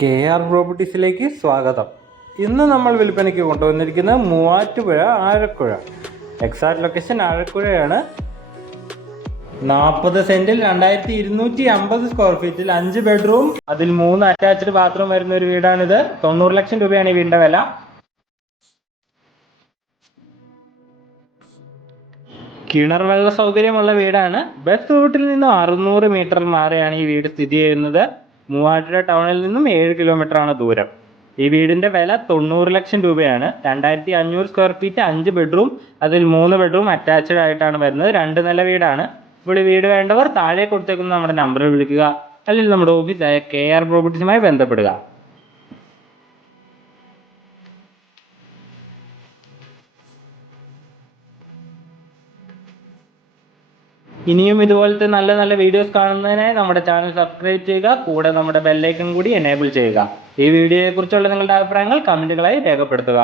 K R പ്രോപ്പർട്ടീസിലേക്ക് സ്വാഗതം. ഇന്ന് നമ്മൾ വിൽപ്പനയ്ക്ക് കൊണ്ടുവന്നിരിക്കുന്നത് മൂവാറ്റുപുഴ ആഴക്കുഴ. എക്സാക്ട് ലൊക്കേഷൻ ആഴക്കുഴയാണ്. നാൽപ്പത് സെന്റിൽ രണ്ടായിരത്തി ഇരുന്നൂറ്റി അമ്പത് സ്ക്വയർ ഫീറ്റിൽ അഞ്ച് ബെഡ്റൂം അതിൽ മൂന്ന് അറ്റാച്ച്ഡ് ബാത്റൂം വരുന്ന ഒരു വീടാണിത്. തൊണ്ണൂറ് ലക്ഷം രൂപയാണ് ഈ വീടിന്റെ വില. കിണർ വെള്ള സൗകര്യമുള്ള വീടാണ്. ബസ് റൂട്ടിൽ നിന്നും അറുന്നൂറ് മീറ്റർ മാറിയാണ് ഈ വീട് സ്ഥിതി ചെയ്യുന്നത്. മൂവാറ്റുപുഴ ടൗണിൽ നിന്നും ഏഴ് കിലോമീറ്റർ ആണ് ദൂരം. ഈ വീടിന്റെ വില തൊണ്ണൂറ് ലക്ഷം രൂപയാണ്. രണ്ടായിരത്തി അഞ്ഞൂറ് സ്ക്വയർ ഫീറ്റ് അഞ്ച് ബെഡ്റൂം അതിൽ മൂന്ന് ബെഡ്റൂം അറ്റാച്ച്ഡ് ആയിട്ടാണ് വരുന്നത്. രണ്ട് നില വീടാണ്. ഇപ്പോൾ ഈ വീട് വേണ്ടവർ താഴെ കൊടുത്തേക്കുന്ന നമ്മുടെ നമ്പറിൽ വിളിക്കുക. അല്ലെങ്കിൽ നമ്മുടെ ഓഫീസായ കെ ആർ പ്രോപ്പർട്ടീസുമായി ബന്ധപ്പെടുക. ഇനിയും ഇതുപോലത്തെ നല്ല നല്ല വീഡിയോസ് കാണുന്നതിന് നമ്മുടെ ചാനൽ സബ്സ്ക്രൈബ് ചെയ്യുക കൂടെ നമ്മുടെ ബെല്ലൈക്കൺ കൂടി എനേബിൾ ചെയ്യുക. ഈ വീഡിയോയെക്കുറിച്ചുള്ള നിങ്ങളുടെ അഭിപ്രായങ്ങൾ കമന്റുകളായി രേഖപ്പെടുത്തുക.